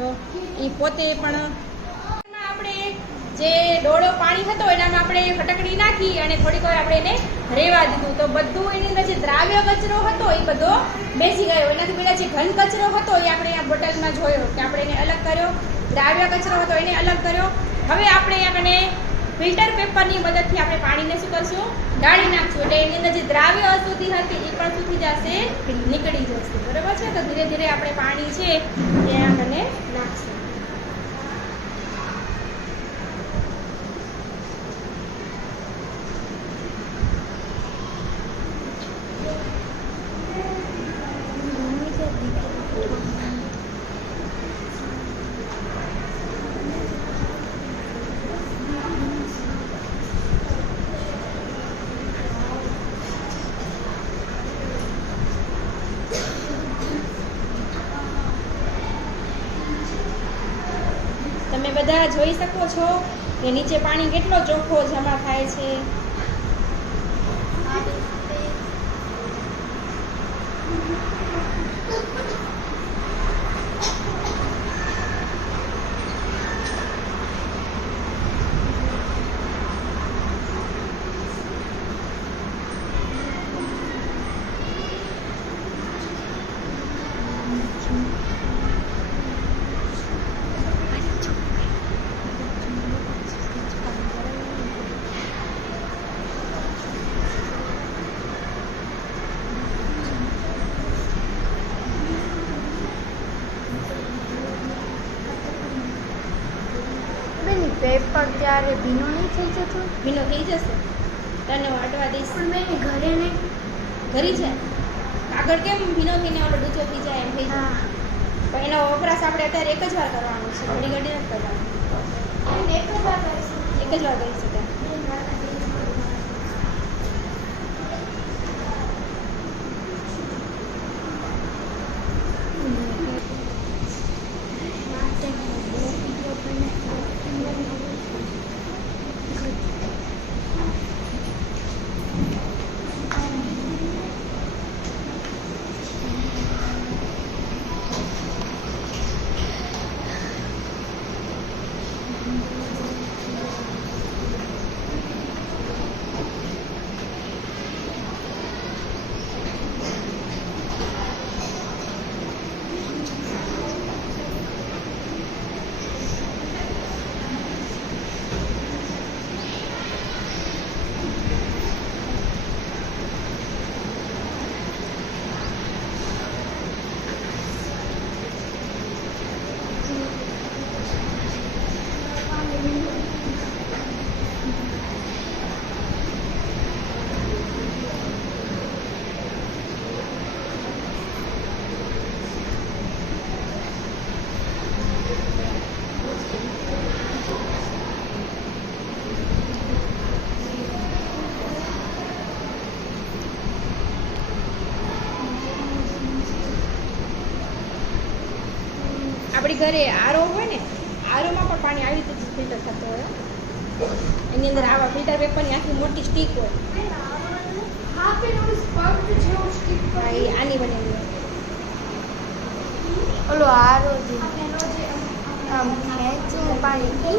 તો એ પોતે પણ આપણે જે ડોળો પાણી હતો એનામાં આપણે ફટકડી નાખી અને થોડીક વાર આપણે એને રેવા દીધું તો બધું એની અંદર જે દ્રાવ્ય કચરો હતો એ બધો બેસી ગયો. એનાથી પહેલા જે ઘન કચરો હતો એ આપણે આ બોટલમાં જોયો કે આપણે એને અલગ કર્યો, દ્રાવ્ય કચરો હતો એને અલગ કર્યો. હવે આપણે આપણે ફિલ્ટર પેપરની મદદથી આપણે પાણીને શું કરશું, ગાળી નાખશું એટલે એની અંદર જે દ્રાવ્ય અશુદ્ધિ હતી એ પણ શું થઈ જશે, નીકળી જશે. બરાબર છે. તો ધીરે ધીરે આપણે પાણી છે એ આપણને નાખશું. તમે બધા જોઈ શકો છો કે નીચે પાણી કેટલો ચોખ્ખો જમા થાય છે. પેપર ત્યારે ભીનો નહીં થઈ જતો? ભીનો થઈ જશે. તને વાટવા દઈશ. પણ મેં ઘરે નહીં. ઘરી છે આગળ કેમ ભીનો થઈને ઓલો ડૂચો થઈ જાય એમ થઈ જાય. પણ એનો વપરાશ આપણે અત્યારે એક જ વાર કરવાનો છે, ઘડી ઘડી નથી કરવાનો. એક જ વાર કરીશું. એક જ વાર કરી શકાય. આપણી ઘરે આરો હોય ને, આરોમાં પણ પાણી આવી રીતે ફિલ્ટર થતું હોય. એની અંદર આવા ફિલ્ટર પેપરની આખી મોટી સ્ટીક હોય. આની બનેલી હોય. ઓલો આરો આમ ખેંચીને પાણી